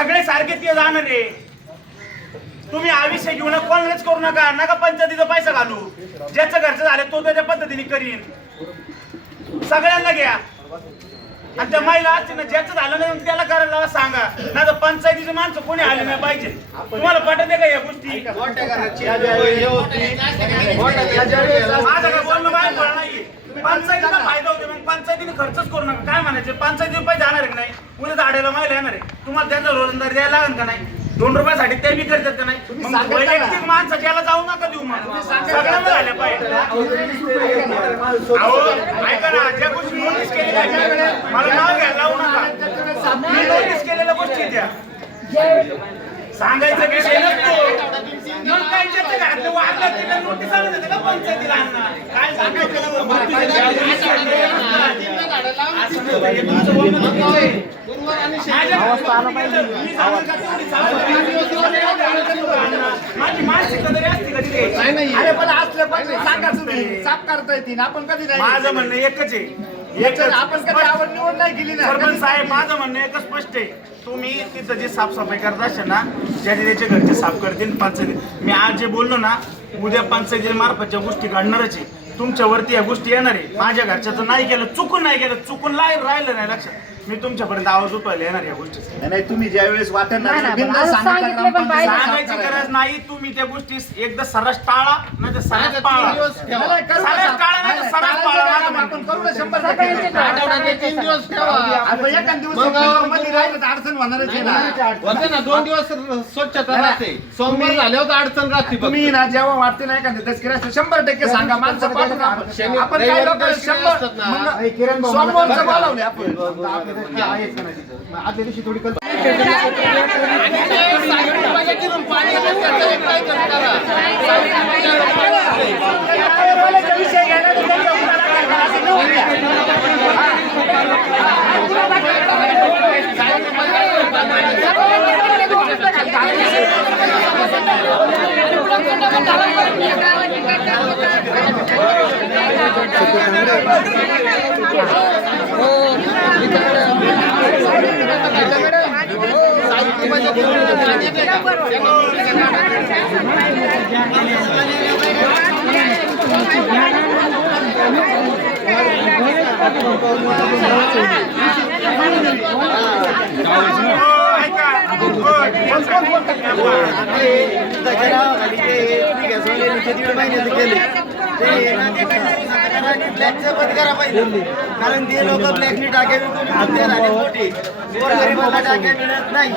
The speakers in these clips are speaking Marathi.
सगळे सारखे ते जाणार रे. तुम्ही आयुष्य घेऊन कोणालाच करू नका. नका पंचायतीचा पैसा घालू. ज्याचं घरचं झालं तो त्याच्या पद्धतीने करीन. सगळ्यांना घ्या. आणि त्या महिला असतील ना, ज्याचं झालं नाही त्याला करायला सांगा. नाही तर पंचायतीची माणसं कोणी आले नाही पाहिजे. तुम्हाला पटत आहे का या गोष्टी? माझं काय बोलणं बाहेर पडलं नाहीये. पंचायतीला फायदा होतो. मग पंचायतीने खर्चच करू नका. काय म्हणायचे, पंचायतीने पैसे जाणार आहे का नाही? उद्या झाडाला महिला येणार आहे. तुम्हाला त्यांचा रोजंदारी द्यायला लागेल का नाही? 2 रुपयासाठी ते बी करतात का नाही? मग वैयक्तिक माणसाची याला जाऊ नका देऊ. मग सगळ्यांना झाल्या पाहिजे. अहो ऐका ना, ज्या गोष्टी नोटीस केलेल्या आहेत, मला नाव घ्यायला लावू नका. मी नोटीस केलेल्या गोष्टी त्या सांगायचं विषय नसतो. मग काय ज्याच्या घरातले वागलं तिला नोटीस आणून देते का पंचायतीला आणणार? काय सांगायचं? माझी मानसिकता तरी असते का तिथे? अरे पण असलं पाहिजे सांगा तुम्ही. साफ करता येतील. आपण कधी नाही. माझं म्हणणं एकच आहे. आपण कधी आवड निवड नाही केली ना. सरपंच साहेब, माझं म्हणणं एकच स्पष्ट आहे. तुम्ही तिथं जी साफसफाई करत असाल ना, ज्याचे त्याचे घरचे साफ करतील पंचायती. मी आज जे बोललो ना, उद्या पंचायती मार्फतच्या गोष्टी घडणारच आहे. तुमच्यावरती या गोष्टी येणार आहे. माझ्या घरच्याचं नाही केलं, चुकून नाही केलं, चुकून राहिलं नाही लक्षात, मी तुमच्यापर्यंत आवाज उठवायला येणार या गोष्टी. नाही तुम्ही ज्या वेळेस वाटत सांगायची गरज नाही. तुम्ही त्या गोष्टी एकदा सरस टाळा, नाही तर सरस पाळा. सरस टाळा नाही तर सरस पाळा. आपण करू ना 100%. आठवड्याचे 3 दिवस ठेवा. आपण एका दिवस मध्ये राहिलं तर अडचण होणारच आहे ना. होते ना 2 दिवस स्वच्छता राहते. सोमवार झाल्यावर अडचण राहते. तुम्ही ना जेव्हा वाटते नाही का तस्करी असते 100% सांगा. माणसं पाठवून आपण काय लोक 100 सोमवारचं बोलावले आपण. आदल्या दिवशी थोडी कारण ते लोक ब्लॅकनी टाक्या विकून मोठी गोरगरिबाला टाक्या मिळत नाही.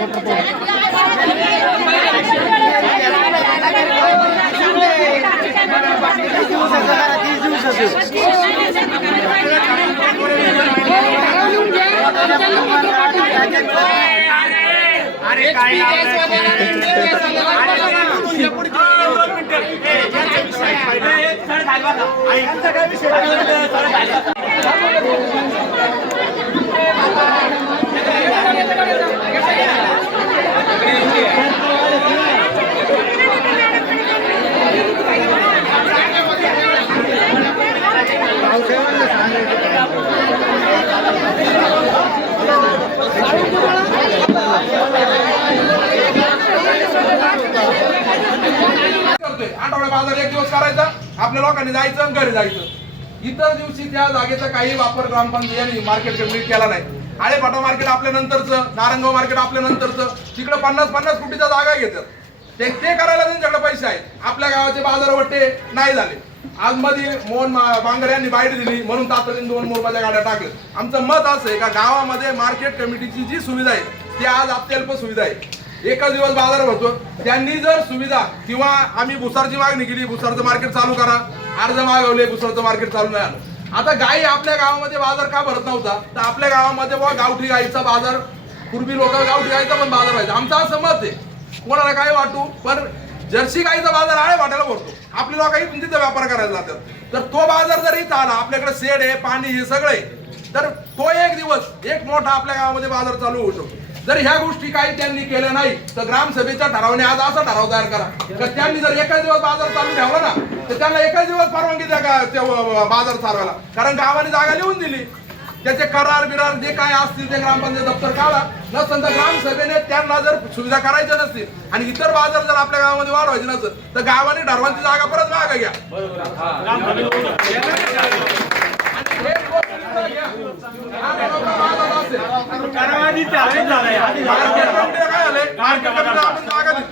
अरे काय आठवडा बाजार 1 दिवस करायचा. आपल्या लोकांनी जायचं घरी जायचं. इतर दिवशी त्या जागेचा काही वापर ग्रामपंचायत मार्केट कमिटी केला नाही. आळेफाटा मार्केट आपल्या नंतरचं, नारायणगाव मार्केट आपल्या नंतरचं, तिकडे 50-50 कोटीच्या जागा घेतात. ते करायला त्यांच्याकडे पैसे आहेत. आपल्या गावाचे बाजारवट्टे नाही झाले. आज मध्ये मोहन बांगर यांनी बाईट दिली म्हणून तातडीने 2 मोरबाच्या गाड्या टाकल्या. आमचं मत असं आहे का गावामध्ये मार्केट कमिटीची जी सुविधा आहे ती आज अत्यल्प सुविधा आहे. एकच दिवस बाजार भरतो. त्यांनी जर सुविधा किंवा आम्ही भुसारची मागणी केली, भुसारचं मार्केट चालू करा, अर्ज मागवले, भुसारचं मार्केट चालू नाही आलं. आता गाई आपल्या गावामध्ये बाजार का भरत नव्हता तर आपल्या गावामध्ये गावठी गाईचा बाजार, पूर्वी लोक गावठी गाईचा पण बाजार व्हायचा. आमचं असं मत आहे, कोणाला काय वाटू, पण जर्सी गाईचा बाजार आळेफाट्याला भरतो. आपले लोक इथून तिथे व्यापार करायला जातात. तर तो बाजार जर इथं आला, आपल्याकडे शेड आहे, पाणी हे सगळे, तर तो एक दिवस एक मोठा आपल्या गावामध्ये बाजार चालू होऊ शकतो. जर ह्या गोष्टी काही त्यांनी केल्या नाही तर ग्रामसभेच्या ठरावाने आज असा ठराव तयार करा तर त्यांनी जर एकाच दिवस बाजार चालू ठेवला ना तर त्यांना एकाच दिवस परवानगी द्या का बाजार चालवायला. कारण गावाने जागा लिहून दिली. त्याचे करार बिरार जे काय असतील ते ग्रामपंचायत दप्तर काढा. नसेल तर ग्रामसभेने त्यांना जर सुविधा करायच्या नसतील आणि इतर बाजार जर आपल्या गावामध्ये वाढवायचे नसेल तर गावाने ठरवायची जागा परत मागे घ्या. आणि हे गोष्ट घ्या. हा मोठा वाद असेल. कारवाई चालू झालाय. मार्केट कमिटीला काय झालंय? मार्केट कमिटीला आपण जागा दिली.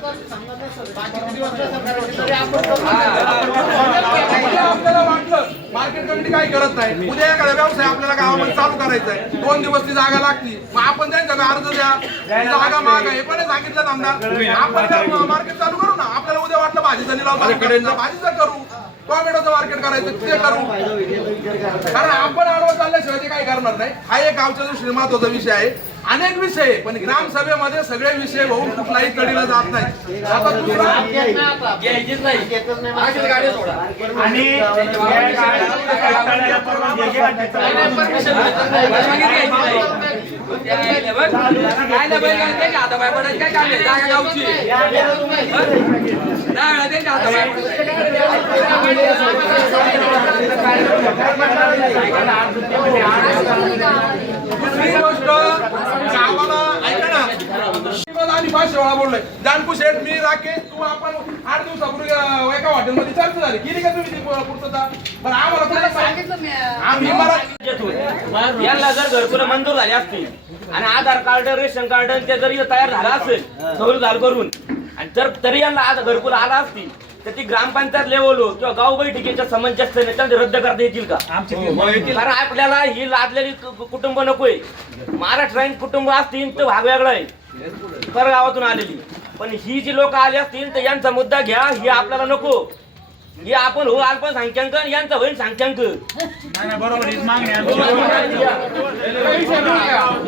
आपल्याला वाटलं मार्केट कमिटी काही करत नाही, उद्या एखादा व्यवसाय आपल्याला गावामध्ये चालू करायचा आहे, 2 दिवस ती जागा लागती, मग आपण त्यांच्याकडे अर्ज द्या, ती जागा मागा. हे पण सांगितलं आमदार, आपण मार्केट चालू करू ना. आपल्याला उद्या वाटलं भाजीचा निलाव भाजीचं करू, टोमॅटोचं मार्केट करायचं ते करू, कारण आपण आडवं चालल्याशिवाय ते काही करणार नाही. हा एक गावच्या दृष्टीने महत्वाचा विषय आहे. अनेक विषय आहे पण ग्रामसभेमध्ये सगळे विषय होऊन कुठलाही कडीला जात नाही. आता दुसरा आणि दुसरी गोष्ट गावाला ऐका ना, आणि 500 वेळा बोललोय. जानकू शेठ, मी राकेश, तू आपण 8 दिवसापूर्वी एका हॉटेलमध्ये चर्चा झाली, केली का तुम्ही ती पूर्तता? पण आम्हाला कोणी सांगितलं आम्ही मराठी यांना जर घरकुल मंजूर झाले असतील आणि आधार कार्ड रेशन कार्ड ते जर इथं तयार झाला असेल सौर करून आणि जर तरी यांना आज घरकुल आला असतील तर ती ग्रामपंचायत लेवल किंवा गाव बैठकीच्या समंजस्य रद्द करता येतील का? कारण आपल्याला ही लादलेली कुटुंब नकोय. महाराष्ट्रायन कुटुंब असतील तर भाग वेगळा आहे, परगावातून आलेली. पण ही जी लोक आली असतील तर यांचा मुद्दा घ्या, ही आपल्याला नको. हे आपण हो अल्पसंख्याक यांचा होईल संख्याक बरोबर मागणी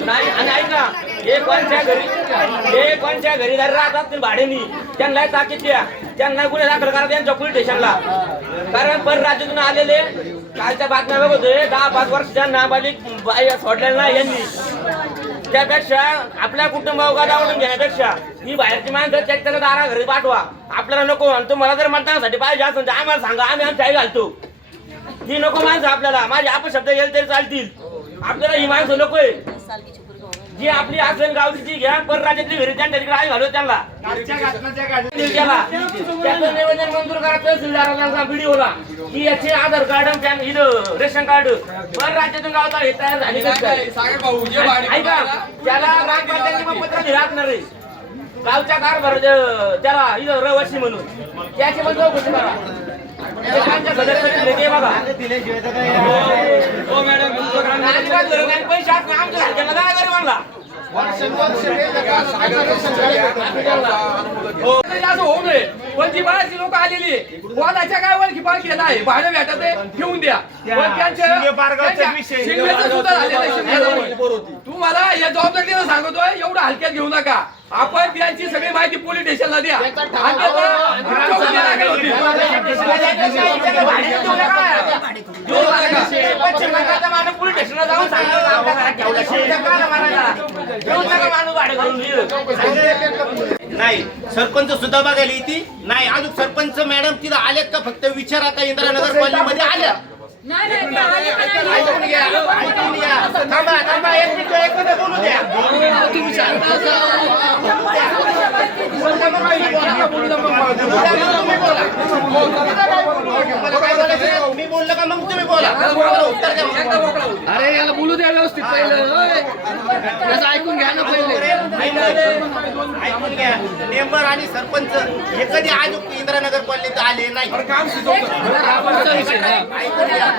नाही. आणि ऐका, हे कोणच्या घरी जर राहत असतील भाड्यानी त्यांना ताकीद द्या, त्यांना गुन्हे दाखल करा त्यांच्या पोलीस स्टेशनला. कारण परराज्यातून आलेले कालच्या बातम्या बघतोय 10-5 वर्षाच्या नाबालिक बाई सोडलेल्या नाही यांनी. त्यापेक्षा आपल्या कुटुंबावर आवडून घेण्यापेक्षा ही बाहेरची माणसं त्याच्या दारा घरी पाठवा. आपल्याला नको. आणि तुम्हाला जर मतदानासाठी पाहिजे असेल तर आम्हाला सांगा, आम्ही आमची आई घालतो. ही नको माणसं आपल्याला. माझे अपशब्द गेले तरी चालतील, आपल्याला ही माणसं नकोय. जी आपली असेल गावची ती घ्या, परराज्यातली घरी त्यांच्या तिकडे आई घालू त्यांना. त्याचं निवेदन मंजूर करा तहसीलदारांचा व्हिडिओला की याचे आधार कार्ड रेशन कार्ड परराज्यातून गावचा हे तयार झाले. ऐका, त्याला ग्रामपंचायतीने पत्र दिलं असणार आहे गावच्या कारभार त्याला इथं रहिवासी म्हणून, त्याची पण चौकशी करा. सदस्य बघा पैसे आमच्या गरीबांना होऊ नये. पण जी बाहेरची लोक आलेली कोणाच्या काय ओळखी पाळखीला आहे, भाडं भेटत आहे घेऊन द्या. तुम्हाला या जबाबदारीने सांगतोय, एवढं हलक्यात घेऊ नका. आपण त्यांची सगळी माहिती पोलीस स्टेशनला द्या. पोलीस स्टेशनला जाऊन नाही. सरपंच सुद्धा बघायला येते नाही. अजून सरपंच मॅडम तिथं आलेत का? फक्त विचारा का इंदिरानगर कॉलनीमध्ये आल्या? ऐकून घ्या. थांबा एक मिनिट बोलू द्या. मी बोललो का मग तुम्ही बोला. उत्तर द्या. अरे याला बोलू द्या व्यवस्थित पहिलं, ऐकून घ्या ना पहिले. ऐकून घ्या. मेंबर आणि सरपंच हे कधी आज इंदिरानगर कॉलनीत आले नाही. काम ऐकून घ्या.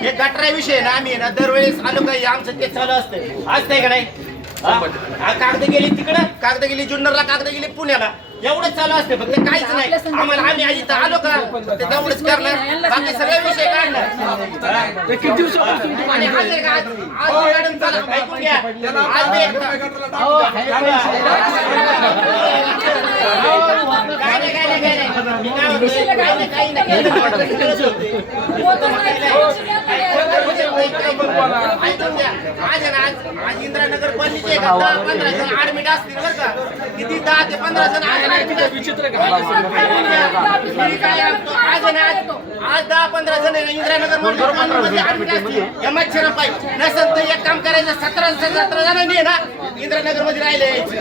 हे गटरा विषय ना, आम्ही ना दरवेळेस आलो काही आमचं ते चालू असतंय का नाही? कागद गेली तिकडं, कागद गेली जुन्नरला, कागद गेली पुण्याला, एवढंच चालू असते. फक्त काहीच नाही. आम्हाला आम्ही आधी तर आलो का ते तेवढंच करणार, बाकी सगळे विषय काढणार. किती दिवसापासून मॅडम चला ऐकून घ्या. आज मी काय म्हणतोय, काही नाही ऐकून घ्या. आज आहे ना, आज इंदिरानगर कॉलनीचे 10-15 जण ऍडमिट असतील बरं का. किती 10 ते 15 जण आज ऍडमिट असतील. मी काय म्हणतो, आज आहे ना, आज 10-15 जण आहे ना इंदिरानगर मध्ये ऍडमिट असतील. या मच्छरापायी नसेल तर एक काम करायचं, 17 जणांनी आहे ना इंदिरानगर मध्ये राहिले यायचं.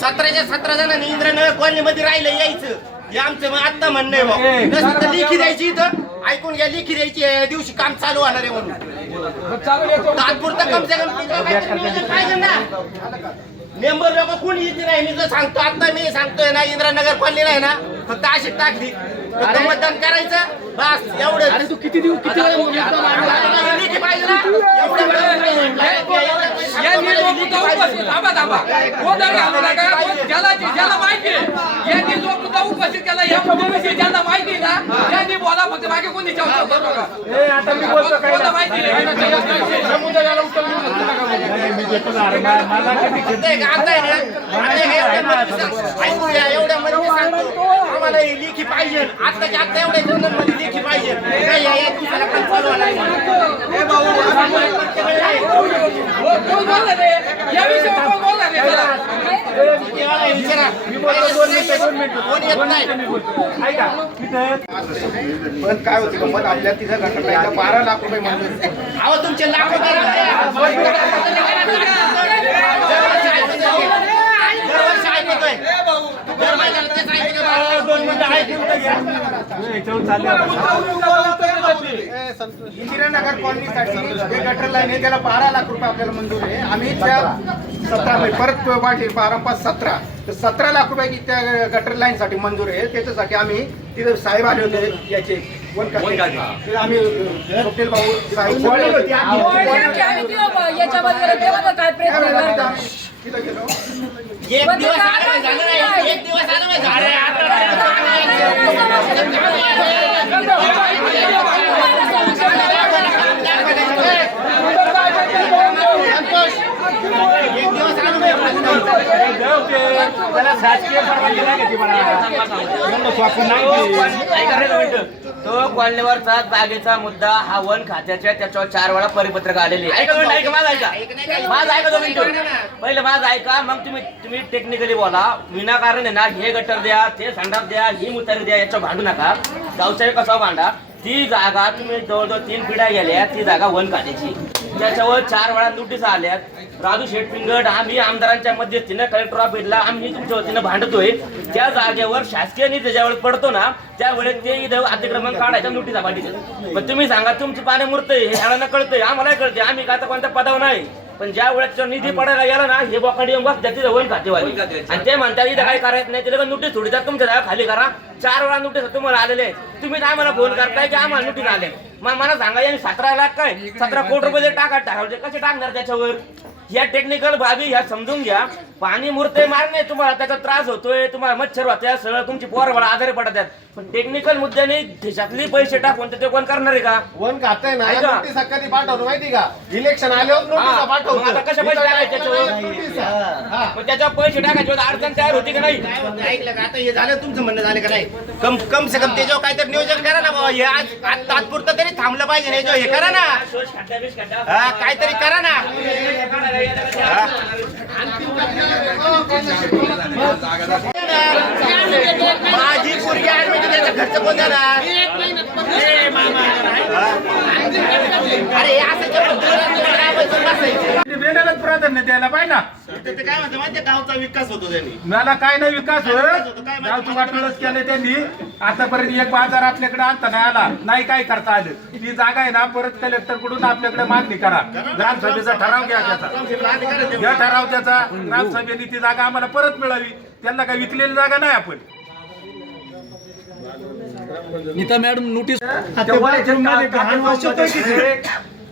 17 जणांनी इंदिरानगर कॉलनी मध्ये राहिले यायचं. हे आमचं मग आता म्हणणं आहे बाबा. नसेल तर लेखी द्यायची इथं. ऐकून घ्या, लेखी द्यायची या दिवशी काम चालू होणार आहे म्हणून. तात्पुरतं कमसे कम पाहिजे ना. मेंबर लोक कोणी येते नाही. मी जर सांगतो आता, मी सांगतोय ना इंदिरानगर कॉलनीला आहे ना फक्त अशी टाकली फक्त मतदान करायचं बस एवढं. तू किती दिवस किती पाहिजे ना एवढं बोला फक्त मागे कोणी एवढ्या मध्ये सांगतो आम्हाला लेखी पाहिजे. आत्ताच्या आत्ता एवढ्या मध्ये लेखी पाहिजे. काय या दिवसाला पण चालू होणार पण काय होतं गंमत, आपल्या तिथं गटाला 12 लाख रुपये मंजूर. अहो तुमचे लाखो दरवर्षी ऐकतोय. दर महिन्याला तेच ऐकतोय. 2 मिनिटं ऐकून इंदिरानगर कॉलनीसाठी जे गटर लाईन आहे त्याला 12 लाख रुपये आपल्याला मंजूर आहे. आम्ही त्या 17 परत वाढली 12-5-17 तर 17 लाख रुपये त्या गटर लाईन साठी मंजूर आहे. त्याच्यासाठी आम्ही तिथे साहेब आले होते याचे तिथे आम्ही स्वप्नील भाऊ साहेब तिथे गेलो. एक दिवस आडवे झालं नाही. एक दिवस आडवे झालं नाही. तो कॉलनीवरचा जागेचा मुद्दा हा वन खात्याच्या त्याच्यावर 4 वेळा परिपत्रक आलेले. माझं ऐका 2 मिनिटं. पहिलं माझं ऐका, मग तुम्ही टेक्निकली बोला. विनाकारण आहे ना हे गटर द्या, ते संडास द्या, ही मुतारी द्या, याच्यावर भांडू नका. गावच्या कसा भांडा. ती जागा तुम्ही जवळजवळ 3 पिढ्या गेल्या. ती जागा वन खात्याची. त्याच्यावर 4 वेळा नोटीस आल्यात. राजू शेटपिंगट आम्ही आमदारांच्या मध्यस्थीनं कलेक्टर ऑफिसला आम्ही तुमच्या वतीनं भांडतोय. त्या जागेवर शासकीय निधी ज्यावेळेस पडतो ना त्यावेळेस ते इथं अतिक्रमण काढायच्या नोटीस पाठीचं. पण तुम्ही सांगा तुमची पाणी मूर्त हे शाळांना कळतंय, आम्हाला कळते. आम्ही आता कोणत्या पदावर नाही. पण ज्या वेळेस निधी पडायला गेला ना हे बोकाडी येऊन बसतात तिथं वन खातेवाली आणि ते म्हणतात इथं काही करायचं नाही. तिला नोटीस थोडी तर तुमच्या जागा खाली करा. 4 वेळा नोटीस तुम्हाला आलेले. तुम्ही आम्हाला फोन करताय की आम्हाला नोटीस आले. मग मला सांगा यांनी 17 लाख काय 17 कोटी रुपये टाकायचे कसे टाकणार त्याच्यावर. या टेक्निकल बाबी ह्या समजून घ्या. पाणी मुरते मारणे तुम्हाला त्याचा त्रास होतोय, तुम्हाला मच्छर होत्या, सगळं तुमची पोरं आजारी पडतात. पण टेक्निकल मुद्द्याने देशातले पैसे टाकून तर ते कोण करणार आहे का? वन खातं ना नोटीस कधी पाठवतो माहिती का? इलेक्शन आल्यावर नोटीस पाठवतो. आता कशा पैसे टाकायचे त्याच्यावर? मग त्याच्यावर पैसे टाकायचे अडचण तयार होती का नाही? ऐकलं का? आता हे झालं तुमचं म्हणणं झालं का नाही? कम से कम त्याच्यावर काहीतरी नियोजन करा ना बाबा. हे आज तात्पुरतं तरी थांबलं पाहिजे ना. हे करा ना, काहीतरी करा ना. माझी पोरगी ऍडमिट त्याचा खर्च कोण देणार? अरे असं वेळेलाच प्राधान्य द्यायला पाहिजे ना. ते काय म्हणतं माहिती गावचा विकास होतो त्यांनी. मला काय नाही विकास होत. गावचं वाटोळच केलं त्यांनी. आतापर्यंत एक बाजार आपल्याकडे आणता नाही आला, नाही काय करता आलं. ती जागा आहे ना परत कलेक्टर कडून आपल्याकडे मागणी करा. ग्रामसभेचा ठराव घ्या त्याचा. या ठराव त्याचा ग्रामसभेने ती जागा आम्हाला परत मिळावी. त्यांना काय विकलेली जागा नाही आपण. नीता मॅडम नोटीस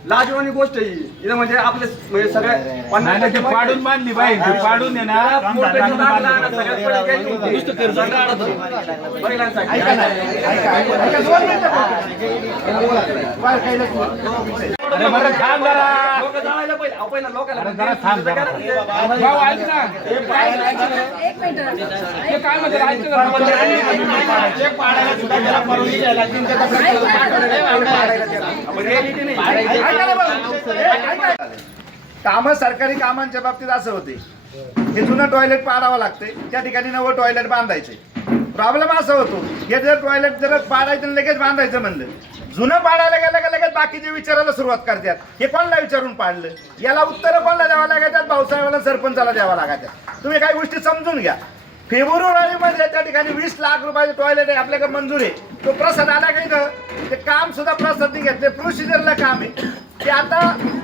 लाजवानी गोष्ट ही इथं म्हणजे आपले म्हणजे सगळ्या पाडून बांधली पाहिजे. पाडून येणार अरे बरं थांब जरा. लोक जायला पाहिजे अहो, पहिला लोकांना अरे जरा थांब जरा. भाऊ ऐक ना एक मिनिट हे काय म्हणते ऐक ना. चेक पाडायला सुद्धा त्याला परवानगी द्यायला लागते. कामं सरकारी कामांच्या बाबतीत असं होते, हे जुनं टॉयलेट पाडावं लागते, त्या ठिकाणी नवं टॉयलेट बांधायचे. प्रॉब्लेम असा होतो, हे जर टॉयलेट जर पाडायचं आणि लगेच बांधायचं म्हणलं, जुनं पाडायला गेलं का लगेच बाकीचे विचारायला सुरुवात करतात, हे कोणाला विचारून पाडलं, याला उत्तरं कोणाला द्यावं लागतात, भाऊसाहेबाला सरपंचाला द्यावं लागतात. तुम्ही काही गोष्टी समजून घ्या. फेब्रुवारीमध्ये त्या ठिकाणी 20 लाख रुपयाचे टॉयलेट आहे आपल्याकडे मंजूर आहे. तो प्रसाद आला काही ते काम सुद्धा प्रसादने घेतले, प्रोसिजरला काम आहे ते. आता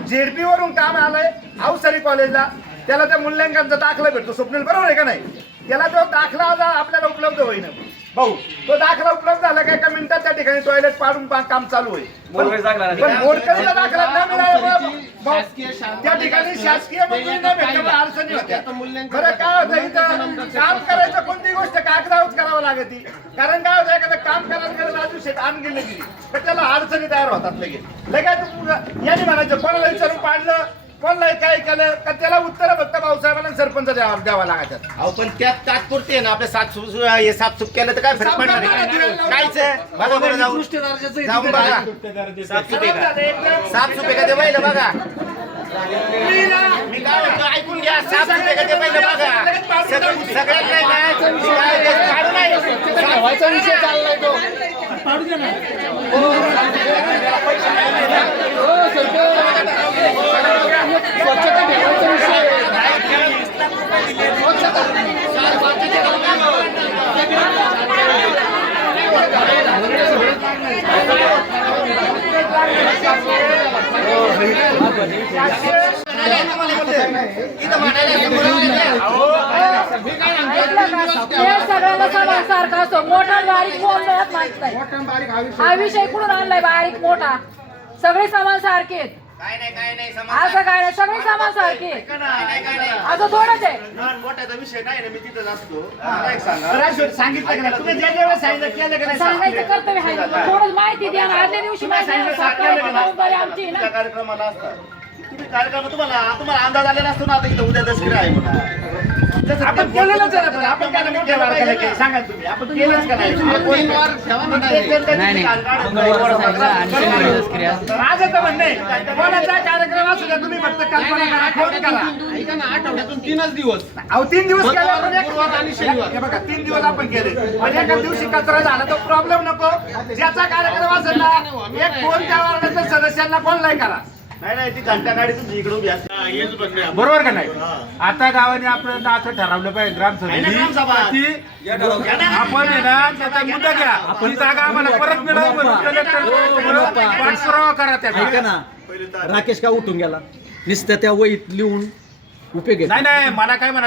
जेडपी वरून काम आलंय अवसरी कॉलेजला, त्याला त्या मूल्यांकनाचा दाखला भेटतो. स्वप्नील बरोबर आहे का नाही? त्याला तो दाखला आपल्याला उपलब्ध होईन भाऊ. तो दाखला उपलब्ध झाला का एका मिनिटात त्या ठिकाणी टॉयलेट पाडून काम चालू आहे. पण मोडकरीचा दाखला न मिळाला त्या ठिकाणी शासकीय मंजुरी न भेटल्यामुळे अडचणी होत्या. बरं काय होतं, इथं काम करायचं कोणती गोष्ट कागदावर करावं लागते. कारण काय होतं, एखादं काम करायला गेलं राजू शेत आण गेलं गेली तर त्याला अडचणी तयार होतात. लगेच याने म्हणायचं कोणाला विचारून पाडलं, कोणाला काय केलं का, त्याला उत्तर फक्त भाऊसाहेबांना सरपंच द्यावा लागायचं. अहो पण त्यात तात्पुरते आहे ना, आपल्या साफसूफ केलं तर काय फरक पडणार नाही. कायच बघा बरं जाऊन बघा साफसूफ आहे का ते पहिलं बघा. मी काय म्हणतो ऐकून घ्या, साफसूफ आहे का ते पहिलं बघा. सगळ्यांना काढू नाही विषय चाललाय तो. सगळ्याला सारखा असतो. मोठा बारीक बोलण्यात माहित नाही. हा विषय कुठून आणलाय बारीक मोठा? सगळे सामान सारखे आहेत. असं काय नाही, सगळे सामान सारखे असं थोडंच आहे. मोठ्याचा विषय नाही ना, मी तिथं असतो. मला एक सांगा, सांगितलं का नाही? तुम्ही ज्या वेळेस सांगितलं केलं का नाही? सांगायचं कर्तव्य आहे. थोडंच माहिती द्या ना. आदल्या दिवशी माहिती जबाबदारी आमची आहे ना. कार्यक्रमाला असतात तुम्ही कार्यक्रम, तुम्हाला अंदाज आलेला असतो ना, आता इथं उद्या दसरा आहे म्हणून. आपण केलेलंच आहे ना, आपण काय नाही केलं, सांगा तुम्ही आपण केलंच का नाही? माझं तर म्हणणं आहे, कोणाचा कार्यक्रम असू द्या, तुम्ही फक्त कल्पना करा, फोन करा. आठवड्यातून 3च दिवस. अहो 3 दिवस केले आपण, गुरुवार आणि शनिवार. हे बघा 3 दिवस आपण केले, पण एका दिवशी कचरा झाला तो प्रॉब्लेम नको. ज्याचा कार्यक्रम असेल ना, एक फोन त्या वर्गाच्या सदस्यांना फोन नाही करा. नाही ती घंटा गाडी तुमची इकडे उभी असते. बरोबर का नाही? आता गावाने आपलं असं ठरवलं पाहिजे ग्रामसभेने, आपण आहे ना त्याचा मुद्दा घ्या, ती जागा आम्हाला परत मिळावं म्हणून कलेक्टर पाठपुरावा करा ऐका त्या. ना, राकेश का उठून गेला नुसतं त्या वहीत लिहून उपयोग आहे. नाही मला काय म्हणायचं,